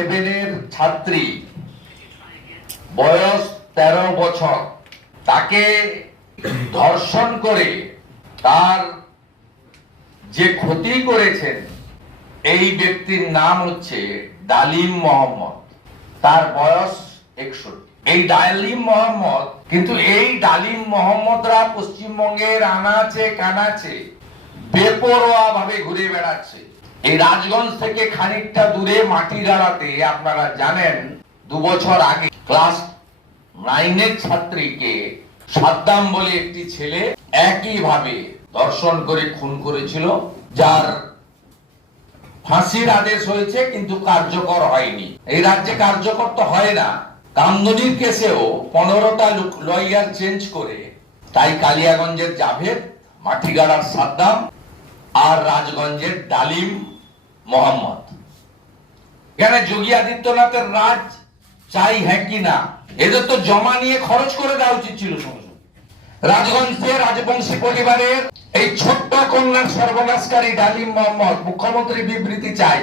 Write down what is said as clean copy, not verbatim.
7-এর ছাত্রী, বয়স 13 বছর, তাকে ধর্ষণ করে তার যে ক্ষতি করেছেন এই ব্যক্তির নাম হচ্ছে ডালিম মোহাম্মদ। তার বয়স 61। এই ডালিম মোহাম্মদ, কিন্তু এই ডালিম মোহাম্মদরা পশ্চিমবঙ্গের আনাচে কানাচে বেপরোয়া ভাবে ঘুরে বেড়াচ্ছে। এই রাজগঞ্জ থেকে খানিকটা দূরে মাটিগাড়াতে আপনারা জানেন 2 বছর আগে ক্লাস 9-এর ছাত্রীকে সাদ্দাম বলে একটি ছেলে একইভাবে ধর্ষণ করে খুন করেছিল, যার ফাঁসির আদেশ হয়েছে কিন্তু কার্যকর হয়নি। এই রাজ্যে কার্যকর তো হয় না। কামদুনির কেসেও 15টা লয়ার চেঞ্জ করে, তাই কালিয়াগঞ্জের জাভেদ, মাটিগাড়ার সাদ্দাম আর রাজগঞ্জের ডালিম মোহাম্মদ। এখানে যোগী আদিত্যনাথের রাজ চাই হ্যাঁ কি না, এদের তো জমা নিয়ে খরচ করে দেওয়া উচিত ছিল। রাজগঞ্জের রাজবংশী পরিবারের এই ছোট্ট কন্যার সর্বনাশকারী ডালিম মোহাম্মদ মুখ্যমন্ত্রী বিবৃতি চাই।